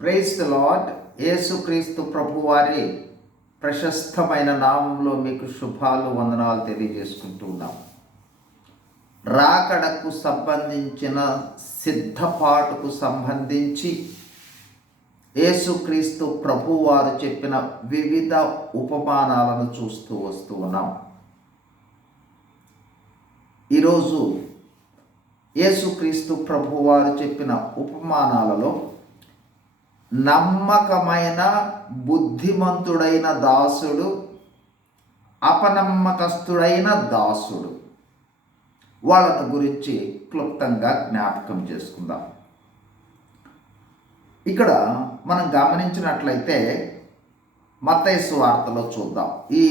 Praise the lord యేసుక్రీస్తు ప్రభు వారి ప్రశస్తమైన నామంలో మీకు శుభాలు వందనాలు తెలియజేసుకుంటూ ఉన్నాం. రాకడకు సంబంధించిన సిద్ధపాటుకు సంబంధించి యేసుక్రీస్తు ప్రభు వారు చెప్పిన వివిధ ఉపమానాలను చూస్తూ వస్తూ ఉన్నాం. ఈరోజు యేసుక్రీస్తు ప్రభు వారు చెప్పిన ఉపమానాలలో నమ్మకమైన బుద్ధిమంతుడైన దాసుడు అపనమ్మకస్తుడైన దాసుడు. వాళ్ళను గురించి క్లుప్తంగా జ్ఞాపకం చేసుకుందాం. ఇక్కడ మనం గమనించినట్లయితే మత్తైసు వార్తలో చూద్దాం. ఈ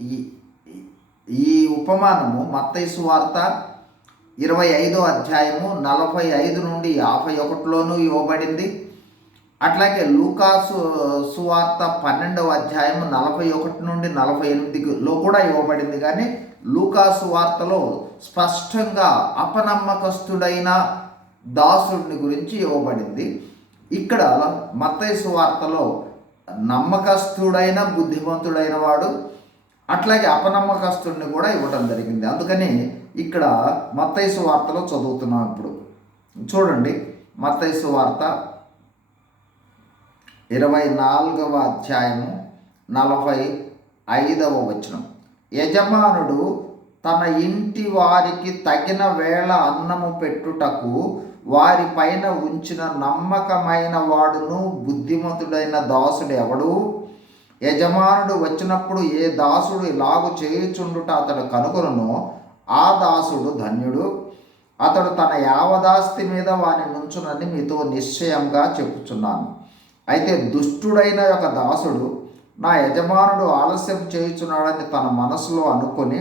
ఈ- ఈ ఉపమానము మత్తైసు వార్త ఇరవై ఐదో అధ్యాయము నలభై ఐదు నుండి యాభై ఒకటిలోనూ ఇవ్వబడింది. అట్లాగే లూకాసు సువార్త పన్నెండవ అధ్యాయము నలభై ఒకటి నుండి నలభై ఎనిమిదిలో కూడా ఇవ్వబడింది. కానీ లూకాసు వార్తలో స్పష్టంగా అపనమ్మకస్తుడైన దాసుడిని గురించి ఇవ్వబడింది. ఇక్కడ మత్తైసు వార్తలో నమ్మకస్తుడైన బుద్ధిమంతుడైన వాడు అట్లాగే అపనమ్మకస్తుడిని కూడా ఇవ్వడం జరిగింది. అందుకని ఇక్కడ మత్తైసు వార్తలో చదువుతున్నాం ఇప్పుడు. చూడండి మత్తైసు వార్త ఇరవై నాలుగవ అధ్యాయము నలభై ఐదవ వచనం. యజమానుడు తన ఇంటి వారికి తగిన వేళ అన్నము పెట్టుటకు వారి పైన ఉంచిన నమ్మకమైన వాడును బుద్ధిమంతుడైన దాసుడు ఎవడు? యజమానుడు వచ్చినప్పుడు ఏ దాసుడు ఇలాగు చేయుచుండుట అతడు కనుగొనను? ఆ దాసుడు ధన్యుడు. అతడు తన యావదాస్తి మీద వాని నుంచునని మీతో నిశ్చయంగా చెప్పుచున్నాను. అయితే దుష్టుడైన ఒక దాసుడు నా యజమానుడు ఆలస్యం చేయుచున్నాడని తన మనసులో అనుకొని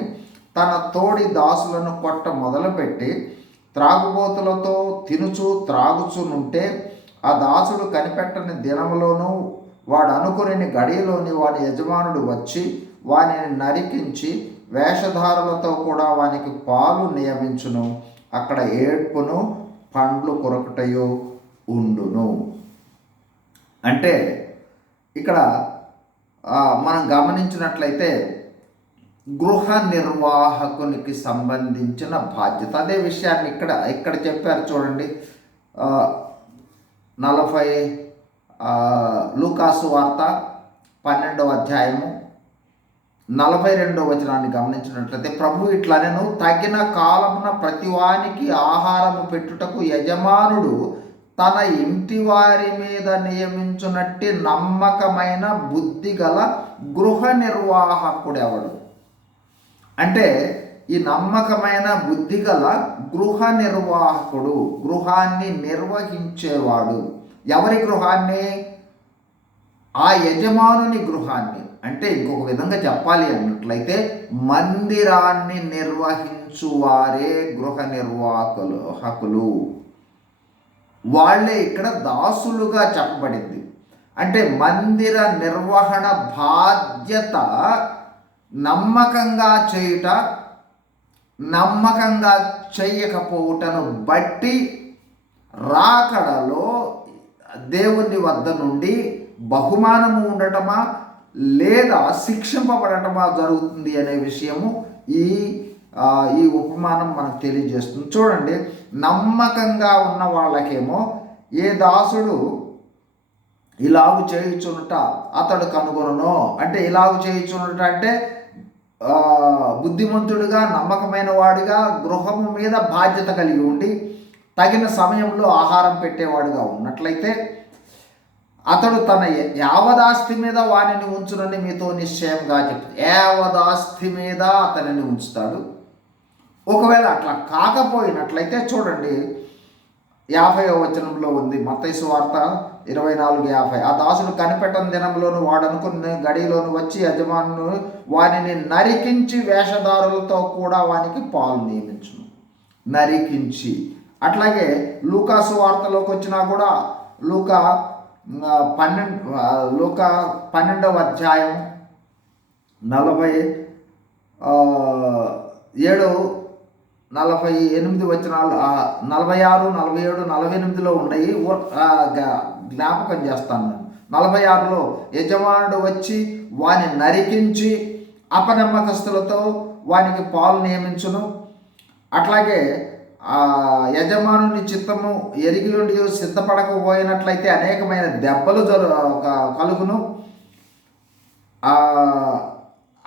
తన తోడి దాసులను కొట్ట మొదలుపెట్టి త్రాగుబోతులతో తినుచు త్రాగుచునుంటే ఆ దాసుడు కనిపెట్టని దినములోనూ వాడు అనుకుని గడియలోని వాని యజమానుడు వచ్చి వానిని నరికించి వేషధారులతో కూడా వానికి పాలు నియమించును. అక్కడ ఏడ్పును పండ్లు కొరకటయు ఉండును. అంటే ఇక్కడ మనం గమనించినట్లయితే గృహ నిర్వాహకునికి సంబంధించిన బాధ్యత. అదే విషయాన్ని ఇక్కడ ఇక్కడ చెప్పారు చూడండి. నలభై లూకాసు వార్త పన్నెండవ అధ్యాయము నలభై రెండవ వచనాన్ని గమనించినట్లయితే ప్రభు ఇట్లా నేను తగిన కాలమున ప్రతివానికి ఆహారము పెట్టుటకు యజమానుడు తన ఇంటి వారి మీద నియమించునట్టి నమ్మకమైన బుద్ధి గల గృహ నిర్వాహకుడెవడు? అంటే ఈ నమ్మకమైన బుద్ధి గల గృహ నిర్వాహకుడు గృహాన్ని నిర్వహించేవాడు. ఎవరి గృహాన్ని? ఆ యజమానుని గృహాన్ని. అంటే ఇంకొక విధంగా చెప్పాలి అన్నట్లయితే మందిరాన్ని నిర్వహించువారే గృహ నిర్వాహకులు హకులు. వాళ్ళే ఇక్కడ దాసులుగా చెప్పబడింది. అంటే మందిర నిర్వహణ బాధ్యత నమ్మకంగా చేయుట నమ్మకంగా చేయకపోవుటను బట్టి రాకడలో దేవుని వద్ద నుండి బహుమానము ఉండటమా లేదా శిక్షింపబడటమా జరుగుతుంది అనే విషయము ఈ ఈ ఉపమానం మనకు తెలియజేస్తుంది. చూడండి నమ్మకంగా ఉన్న వాళ్ళకేమో ఏ దాసుడు ఇలాగు చేయుచునుట అతడు కనుగొనను. అంటే ఇలాగు చేయుచునుట అంటే బుద్ధిమంతుడిగా నమ్మకమైన వాడిగా గృహము మీద బాధ్యత కలిగి ఉండి తగిన సమయంలో ఆహారం పెట్టేవాడుగా ఉన్నట్లయితే అతడు తన యావదాస్తి మీద వానిని ఉంచునని మీతో నిశ్చయంగా చెప్తాడు యావదాస్తి మీద అతనిని ఉంచుతాడు. ఒకవేళ అట్లా కాకపోయినట్లయితే చూడండి యాభై వచనంలో ఉంది మత్తైసు వార్త ఇరవై నాలుగు యాభై. ఆ దాసుడు కనిపెట్టని దినంలోను వాడు అనుకున్న గడిలోను వచ్చి యజమానును వానిని నరికించి వేషధారులతో కూడా వానికి పాలు నియమించును. నరికించి. అట్లాగే లూకాసు వార్తలోకి వచ్చినా కూడా లూకా పన్నెండు లూకా పన్నెండవ అధ్యాయం నలభై ఏడు నలభై ఎనిమిది వచనాలు నలభై ఆరు నలభై ఏడు నలభై ఎనిమిదిలో ఉన్నాయి జ్ఞాపకం చేస్తాను నేను. నలభై ఆరులో యజమానుడు వచ్చి వాని నరికించి అపనమ్మకస్తులతో వానికి పాలు నియమించును. అట్లాగే యజమానుని చిత్తము ఎరిగి ఉండి సిద్ధపడకపోయినట్లయితే అనేకమైన దెబ్బలు జరు ఒక- కలుగును.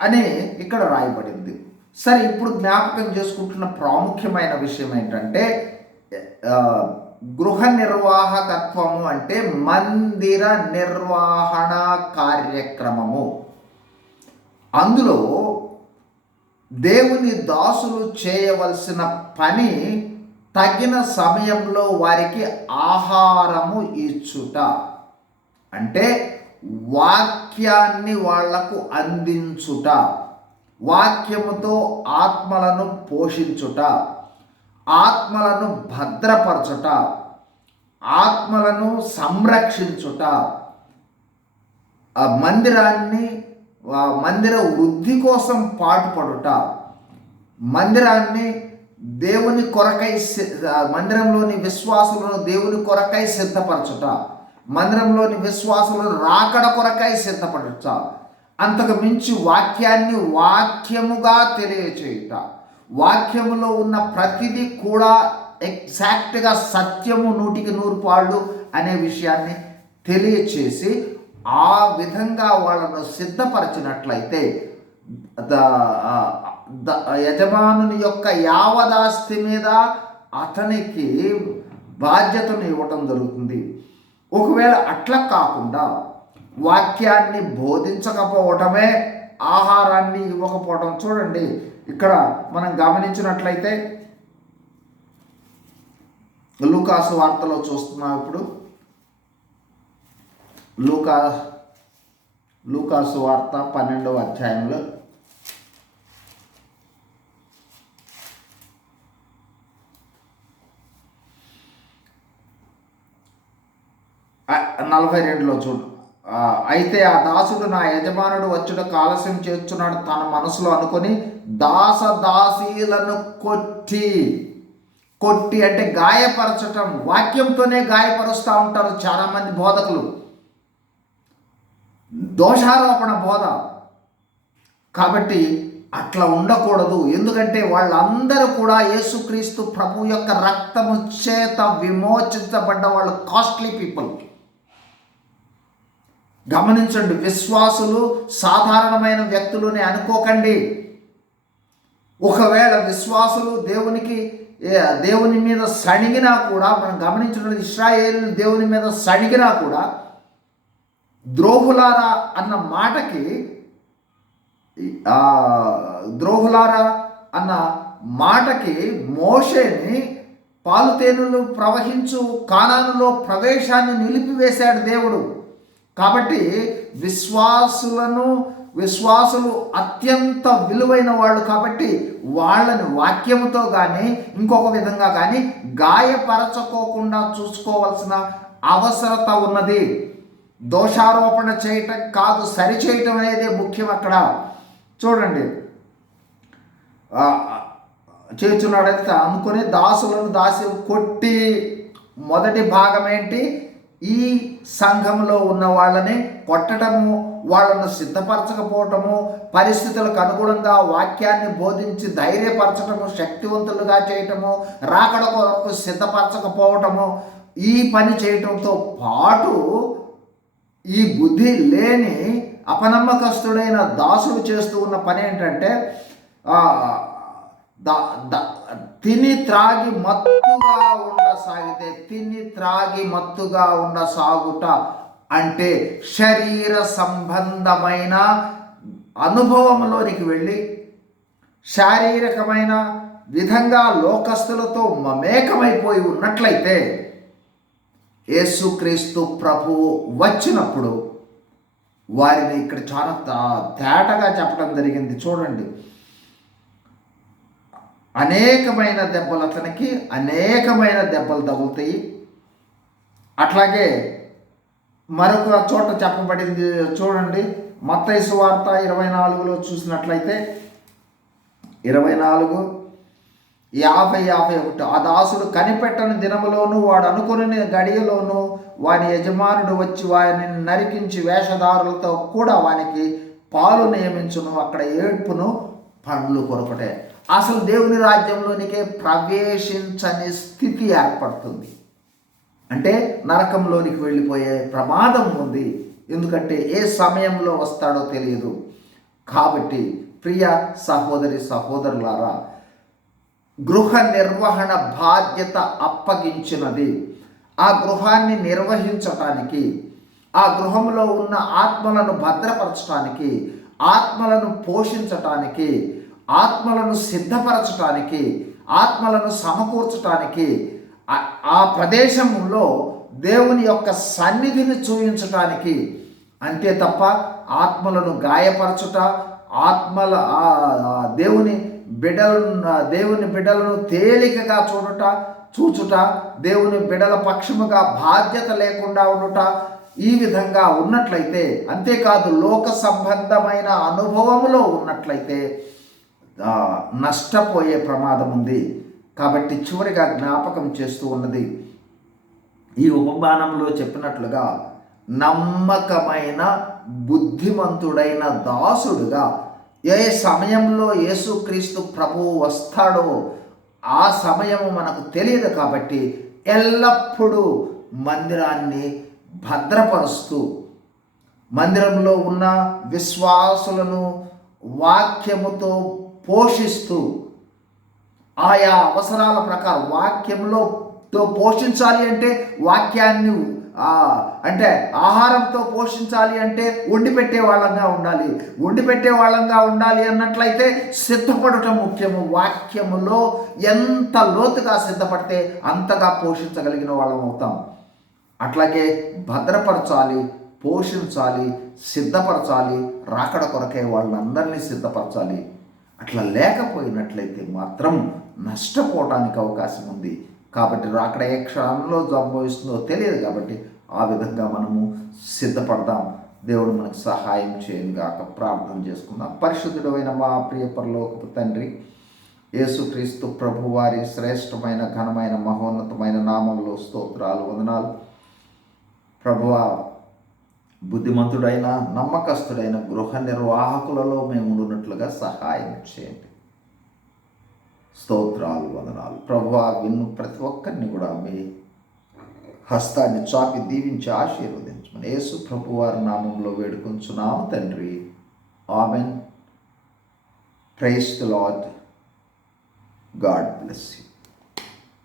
అని ఇక్కడ రాయబడింది. సరే ఇప్పుడు జ్ఞాపకం చేసుకుంటున్న ప్రాముఖ్యమైన విషయం ఏంటంటే గృహ నిర్వాహకత్వము అంటే మందిర నిర్వహణ కార్యక్రమము. అందులో దేవుని దాసులు చేయవలసిన పని తగిన సమయంలో వారికి ఆహారము ఇచ్చుట. అంటే వాక్యాన్ని వాళ్ళకు అందించుట. వాక్యముతో ఆత్మలను పోషించుట ఆత్మలను భద్రపరచుట ఆత్మలను సంరక్షించుట. మందిరాన్ని మందిర వృద్ధి కోసం పాటుపడుట. మందిరాన్ని దేవుని కొరకై సి- మందిరంలోని విశ్వాసులను దేవుని కొరకై సిద్ధపరచుట. మందిరంలోని విశ్వాసులను రాకడ కొరకై సిద్ధపరచుట. అంతకు మించి వాక్యాన్ని వాక్యముగా తెలియచేయుట. వాక్యములో ఉన్న ప్రతిదీ కూడా ఎగ్జాక్ట్గా సత్యము నూటికి నూరు పాళ్ళు అనే విషయాన్ని తెలియచేసి ఆ విధంగా వాళ్ళను సిద్ధపరచినట్లయితే ద ద- యజమానుని యొక్క యావదాస్తి మీద అతనికి బాధ్యతను ఇవ్వటం జరుగుతుంది. ఒకవేళ అట్లా కాకుండా వాక్యాన్ని బోధించకపోవటమే ఆహారాన్ని ఇవ్వకపోవటం. చూడండి ఇక్కడ మనం గమనించినట్లయితే లూకాసు వార్తలో చూస్తున్నాం ఇప్పుడు. లూకా లూకాసు వార్త పన్నెండవ అధ్యాయంలో. నలభై రెండులో చూడు. అయితే ఆ దాసుడు నా యజమానుడు వచ్చుట ఆలస్యం చేస్తున్నాడు తన మనసులో అనుకొని దాస దాసీలను కొట్టి కొట్టి అంటే గాయపరచటం వాక్యంతోనే గాయపరుస్తూ ఉంటారు చాలామంది బోధకులు. దోషారోపణ బోధ. కాబట్టి అట్లా ఉండకూడదు. ఎందుకంటే వాళ్ళందరూ కూడా యేసుక్రీస్తు ప్రభు యొక్క రక్తము చేత విమోచించబడ్డ వాళ్ళు కాస్ట్లీ పీపుల్. గమనించండి విశ్వాసులు సాధారణమైన వ్యక్తులని అనుకోకండి. ఒకవేళ విశ్వాసులు దేవునికి దేవుని మీద సణిగినా కూడా మనం గమనించినట్టు ఇస్రాయేల్ దేవుని మీద సణిగినా కూడా ద్రోహులారా అన్న మాటకి ద్రోహులారా అన్న మాటకి మోషేని పాలుతేనులు ప్రవహించు కానానులో ప్రవేశాన్ని నిలిపివేశాడు దేవుడు. కాబట్టి విశ్వాసులను విశ్వాసులు అత్యంత విలువైన వాళ్ళు కాబట్టి వాళ్ళని వాక్యముతో కానీ ఇంకొక విధంగా కానీ గాయపరచుకోకుండా చూసుకోవాల్సిన అవసరత ఉన్నది. దోషారోపణ చేయటం కాదు సరి చేయటం అనేది ముఖ్యం అక్కడ. చూడండి. చేస్తున్నాడైతే అనుకుని దాసులను దాసి కొట్టి మొదటి భాగం ఏంటి? ఈ సంఘంలో ఉన్న వాళ్ళని కొట్టడము వాళ్ళను సిద్ధపరచకపోవటము పరిస్థితులకు అనుగుణంగా వాక్యాన్ని బోధించి ధైర్యపరచటము శక్తివంతులుగా చేయటము రాకడ కొరకు సిద్ధపరచకపోవటము ఈ పని చేయటంతో పాటు ఈ బుద్ధి లేని అపనమ్మకస్తుడైన దాసుడు చేస్తూ ఉన్న పని ఏంటంటే దా తిని త్రాగి మత్తుగా ఉండసాగితే తిని త్రాగి మత్తుగా ఉండసాగుట అంటే శరీర సంబంధమైన అనుభవంలోనికి వెళ్ళి శారీరకమైన విధంగా లోకస్తులతో మమేకమైపోయి ఉన్నట్లయితే యేసుక్రీస్తు ప్రభువు వచ్చినప్పుడు వారిని ఇక్కడ చాలా తా- తేటగా చెప్పడం జరిగింది. చూడండి. అనేకమైన దెబ్బలు అతనికి అనేకమైన దెబ్బలు తగులుతాయి. అట్లాగే మరొక చోట చెప్పబడింది చూడండి మత్తయి వార్త ఇరవై నాలుగులో చూసినట్లయితే ఇరవై నాలుగు యాభై యాభై ఒకటి ఆ దాసుడు కనిపెట్టని దినములోను వాడు అనుకుని గడియలోను వాని యజమానుడు వచ్చి వారిని నరికించి వేషధారులతో కూడా వానికి పాలు నియమించును. అక్కడ ఏడ్పును పండ్లు కొరకటే. అసలు దేవుని రాజ్యంలోనికే ప్రవేశించని స్థితి ఏర్పడుతుంది. అంటే నరకంలోనికి వెళ్ళిపోయే ప్రమాదం ఉంది. ఎందుకంటే ఏ సమయంలో వస్తాడో తెలియదు. కాబట్టి ప్రియ సహోదరి సహోదరులారా గృహ నిర్వహణ బాధ్యత అప్పగించినది. ఆ గృహాన్ని నిర్వహించటానికి ఆ గృహంలో ఉన్న ఆత్మలను భద్రపరచటానికి ఆత్మలను పోషించటానికి ఆత్మలను సిద్ధపరచటానికి ఆత్మలను సమకూర్చటానికి ఆ- ప్రదేశంలో దేవుని యొక్క సన్నిధిని చూపించటానికి అంతే తప్ప ఆత్మలను గాయపరచుట ఆత్మల దేవుని బిడ్డలను దేవుని బిడ్డలను తేలికగా చూడుట చూచుట దేవుని బిడల పక్షముగా బాధ్యత లేకుండా ఉండుట ఈ విధంగా ఉన్నట్లయితే అంతేకాదు లోక సంబంధమైన అనుభవములో ఉన్నట్లయితే నష్టపోయే ప్రమాదం ఉంది. కాబట్టి చివరిగా జ్ఞాపకం చేస్తూ ఉన్నది ఈ ఉపమానంలో చెప్పినట్లుగా నమ్మకమైన బుద్ధిమంతుడైన దాసుడుగా ఏ సమయంలో యేసుక్రీస్తు ప్రభువు వస్తాడో ఆ సమయము మనకు తెలియదు కాబట్టి ఎల్లప్పుడూ మందిరాన్ని భద్రపరుస్తూ మందిరంలో ఉన్న విశ్వాసులను వాక్యముతో పోషిస్తూ ఆయా అవసరాల ప్రకారం వాక్యంలో తో పోషించాలి అంటే వాక్యాన్ని అంటే ఆహారంతో పోషించాలి అంటే వండి పెట్టే వాళ్ళంగా ఉండాలి. వండి పెట్టే వాళ్ళంగా ఉండాలి అన్నట్లయితే సిద్ధపడటం ముఖ్యము. వాక్యములో ఎంత లోతుగా సిద్ధపడితే అంతగా పోషించగలిగిన వాళ్ళం అవుతాం. అట్లాగే భద్రపరచాలి పోషించాలి సిద్ధపరచాలి రాకడ కొరకే వాళ్ళందరినీ సిద్ధపరచాలి. అట్లా లేకపోయినట్లయితే మాత్రం నష్టపోవటానికి అవకాశం ఉంది. కాబట్టి అక్కడ ఏ క్షణంలో సంభవిస్తుందో తెలియదు కాబట్టి ఆ విధంగా మనము సిద్ధపడదాం. దేవుడు మనకు సహాయం చేయనుగాక ప్రార్థన చేసుకుందాం. పరిశుద్ధుడైన మా ప్రియ పరలోకపు తండ్రి యేసుక్రీస్తు ప్రభు వారి శ్రేష్టమైన ఘనమైన మహోన్నతమైన నామంలో స్తోత్రాలు వందనాలు. ప్రభువా బుద్ధిమంతుడైన నమ్మకస్తుడైన గృహ నిర్వాహకులలో మేము ఉండునట్లుగా సహాయం చేయండి. స్తోత్రాలు వందనాలు. ప్రభువా విన్ను ప్రతి ఒక్కరిని కూడా మీ హస్తాన్ని చాపి దీవించి ఆశీర్వదించమని యేసు ప్రభు వారి నామంలో వేడుకొంచున్నాము తండ్రి. Amen. Praise the Lord God bless you.